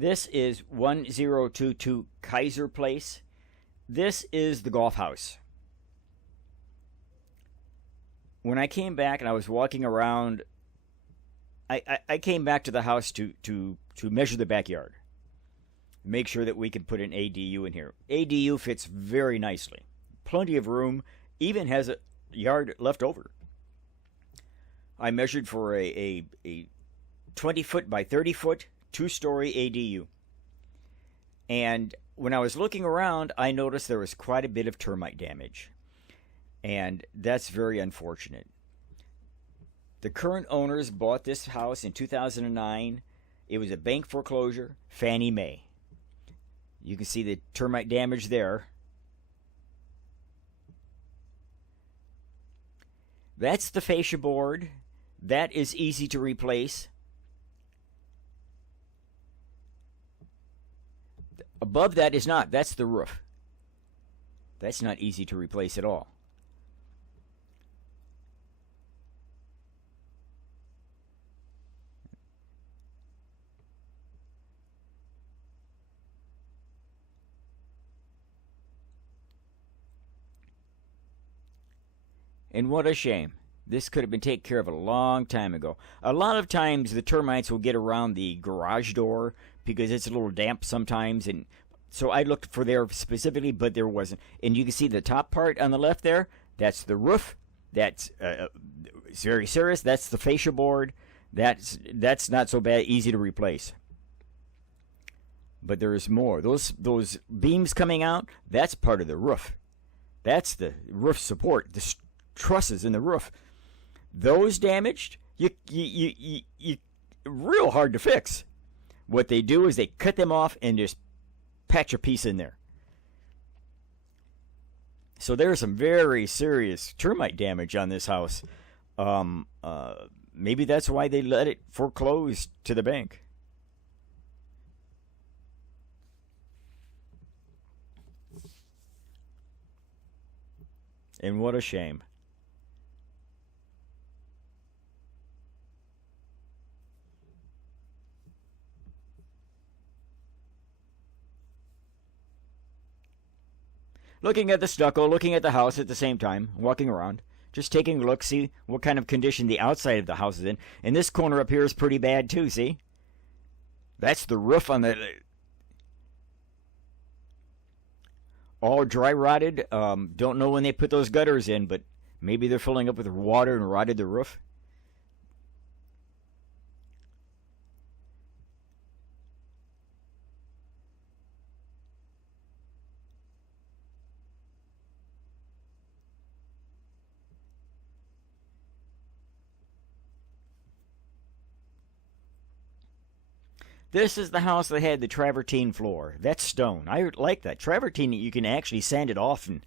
This is 1022 Kaiser Place. This is the golf house. When I came back and I was walking around, I came back to the house to measure the backyard. Make sure that we can put an ADU in here. ADU fits very nicely. Plenty of room, even has a yard left over. I measured for a 20-foot by 30-foot, two-story ADU. And when I was looking around, I noticed there was quite a bit of termite damage. And that's very unfortunate. The current owners bought this house in 2009. It was a bank foreclosure, Fannie Mae. You can see the termite damage there. That's the fascia board. That is easy to replace. Above that is not. That's the roof. That's not easy to replace at all. And what a shame. This could have been taken care of a long time ago. A lot of times the termites will get around the garage door because it's a little damp sometimes. And so I looked for there specifically, but there wasn't. And you can see the top part on the left there. That's the roof. That's it's very serious. That's the fascia board. That's not so bad, easy to replace. But there's more. Those beams coming out, that's part of the roof. That's the roof support. The trusses in the roof. Those damaged, you real hard to fix. What they do is they cut them off and just patch a piece in there. So there's some very serious termite damage on this house. Maybe that's why they let it foreclose to the bank. And what a shame. Looking at the stucco, looking at the house at the same time, walking around, just taking a look, see what kind of condition the outside of the house is in. And this corner up here is pretty bad too, see? That's the roof on the... all dry rotted. Don't know when they put those gutters in, but maybe they're filling up with water and rotted the roof. This is the house that had the travertine floor. That's stone. I like that. Travertine, you can actually sand it off and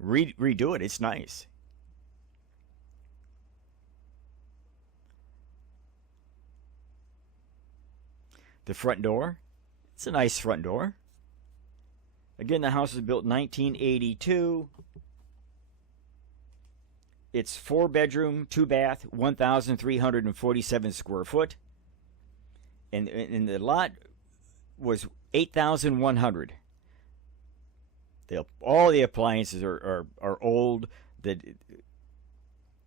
redo it. It's nice. The front door. It's a nice front door. Again, the house was built in 1982. It's 4-bedroom, 2-bath, 1,347 square foot. And the lot was 8,100. All the appliances are old. The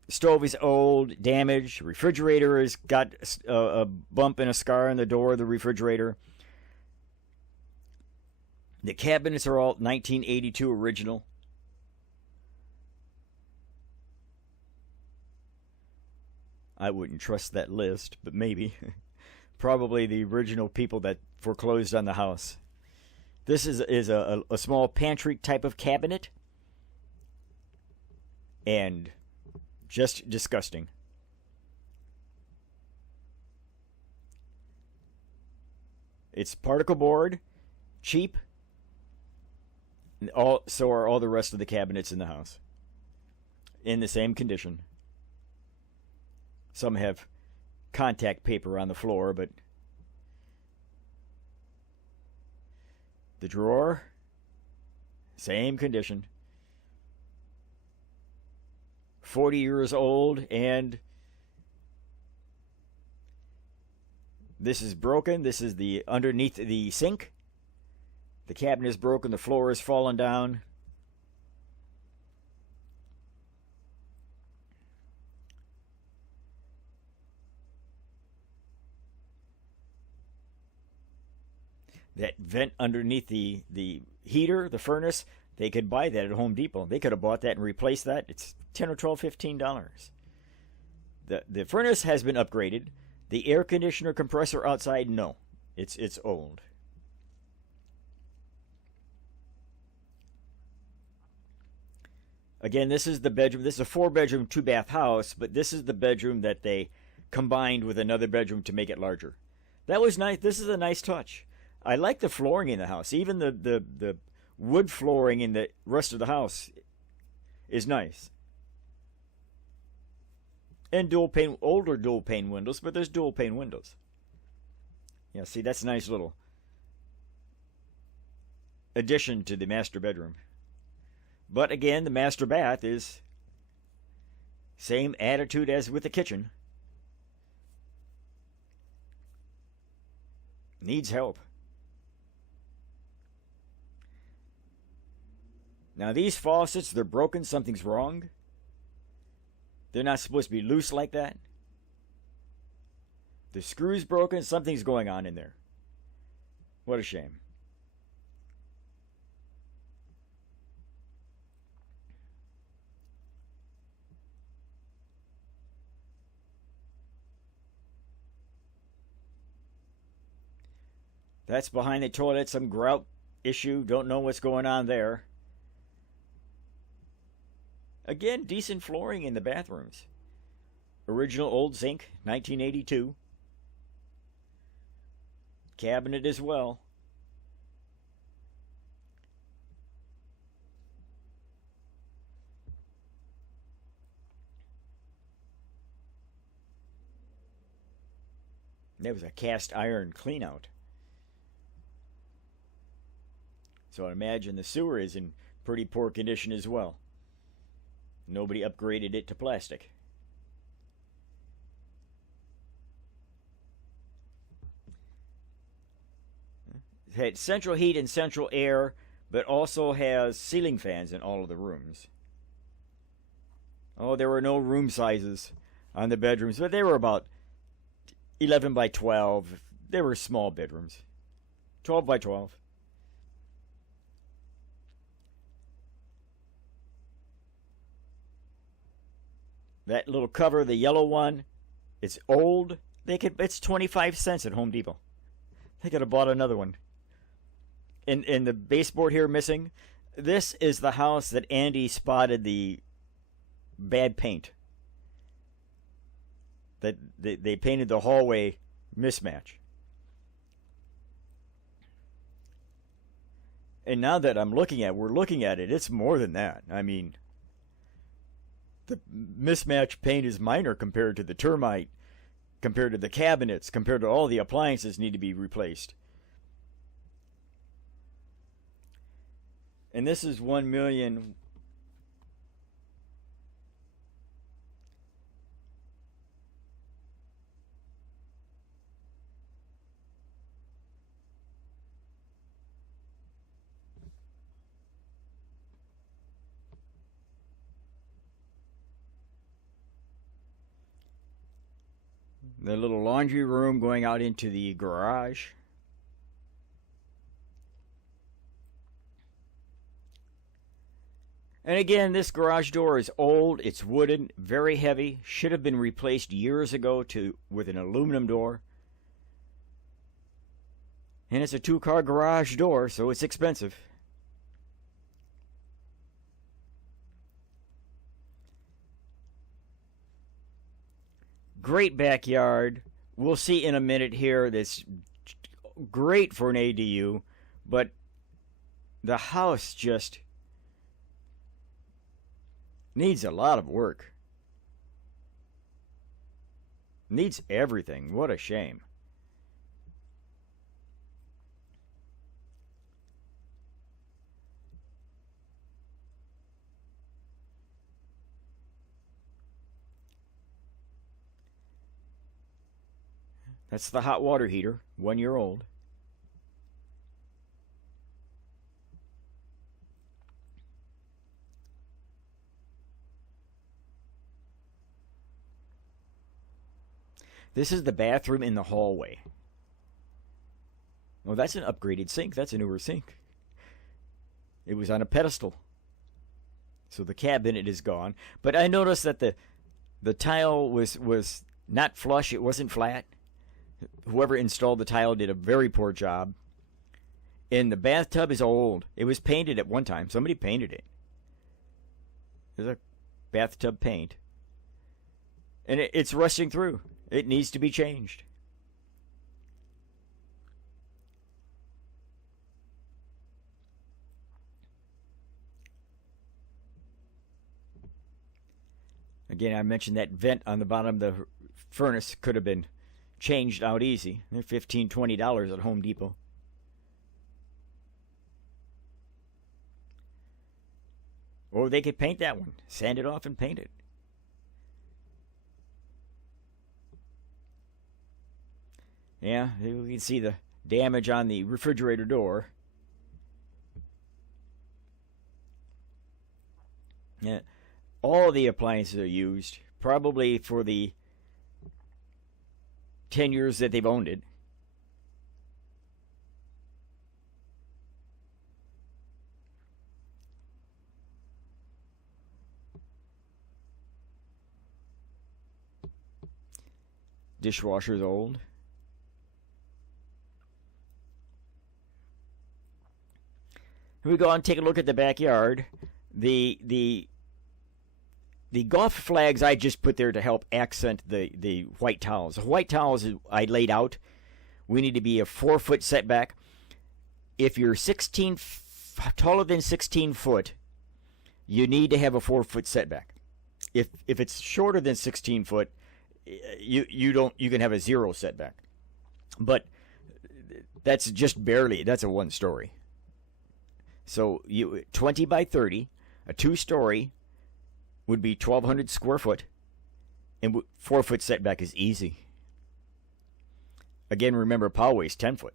stove is old, damaged. Refrigerator has got a bump and a scar on the door of the refrigerator. The cabinets are all 1982 original. I wouldn't trust that list, but maybe. Probably the original people that foreclosed on the house. This is a small pantry type of cabinet. And just disgusting. It's particle board, cheap. And so are all the rest of the cabinets in the house. In the same condition. Some have contact paper on the floor, but the drawer, same condition. 40 years old and This is broken. This is the underneath the sink. The cabinet is broken. The floor is fallen down. That vent underneath the heater, the furnace, they could buy that at Home Depot. They could have bought that and replaced that. It's $10 or $12, $15. The furnace has been upgraded. The air conditioner compressor outside, no. It's old. Again, this is the bedroom. This is a 4-bedroom, 2-bath house, but this is the bedroom that they combined with another bedroom to make it larger. That was nice. This is a nice touch. I like the flooring in the house. Even the wood flooring in the rest of the house is nice. And older dual pane windows, but there's dual pane windows. Yeah, see, that's a nice little addition to the master bedroom. But again, the master bath is same attitude as with the kitchen. Needs help. Now these faucets, they're broken. Something's wrong. They're not supposed to be loose like that. The screw's broken. Something's going on in there. What a shame. That's behind the toilet. Some grout issue. Don't know what's going on there. Again, decent flooring in the bathrooms. Original old sink, 1982. Cabinet as well. There was a cast iron cleanout. So I imagine the sewer is in pretty poor condition as well. Nobody upgraded it to plastic. It had central heat and central air, but also has ceiling fans in all of the rooms. Oh, there were no room sizes on the bedrooms, but they were about 11 by 12. They were small bedrooms. 12 by 12. That little cover, the yellow one, it's old. It's 25 cents at Home Depot. They could have bought another one. And the baseboard here missing. This is the house that Andy spotted the bad paint. That they painted the hallway mismatch. And now that we're looking at it, it's more than that. I mean, the mismatch paint is minor compared to the termite, compared to the cabinets, compared to all the appliances need to be replaced. And this is 1 million. The little laundry room going out into the garage. And again, this garage door is old, it's wooden, very heavy, should have been replaced years ago with an aluminum door. And it's a 2-car garage door, so it's expensive. Great backyard. We'll see in a minute here that's great for an ADU, but the house just needs a lot of work. Needs everything. What a shame. That's the hot water heater, 1 year old. This is the bathroom in the hallway. Oh, that's an upgraded sink. That's a newer sink. It was on a pedestal. So the cabinet is gone. But I noticed that the tile was not flush. It wasn't flat. Whoever installed the tile did a very poor job. And the bathtub is old. It was painted at one time. Somebody painted it. There's a bathtub paint. And it's rusting through. It needs to be changed. Again, I mentioned that vent on the bottom of the furnace could have been changed out easy. They're $15, $20 at Home Depot. Or they could paint that one. Sand it off and paint it. Yeah, you can see the damage on the refrigerator door. Yeah, all the appliances are used, probably for the 10 years that they've owned it. Dishwasher's old. Here we go and take a look at the backyard. The golf flags I just put there to help accent the white towels. The white towels I laid out, we need to be a 4-foot setback. If you're taller than 16 foot, you need to have a 4-foot setback. If it's shorter than 16 foot, you can have a 0 setback. But that's just barely. That's a 1-story. So 20 by 30, a 2-story would be 1,200 square foot, and 4-foot setback is easy. Again, remember, Poway's 10 foot.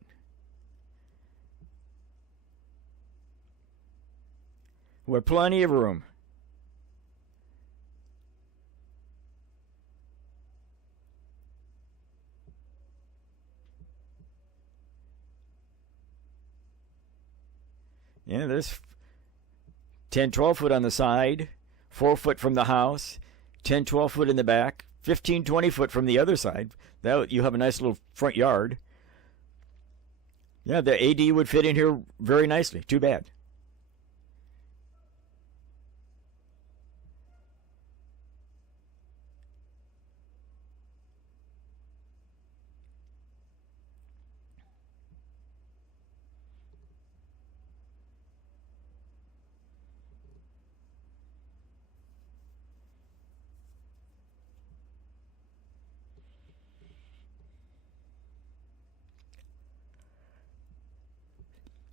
We're plenty of room. Yeah, there's 10, 12 foot on the side, 4 foot from the house, 10, 12 foot in the back, 15, 20 foot from the other side. That you have a nice little front yard. Yeah, the AD would fit in here very nicely. Too bad.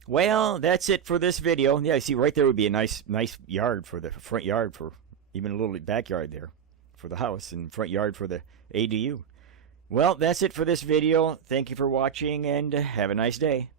Well, that's it for this video. Yeah, see, right there would be a nice yard for the front yard, for even a little backyard there for the house, and front yard for the ADU. Well, that's it for this video. Thank you for watching, and have a nice day.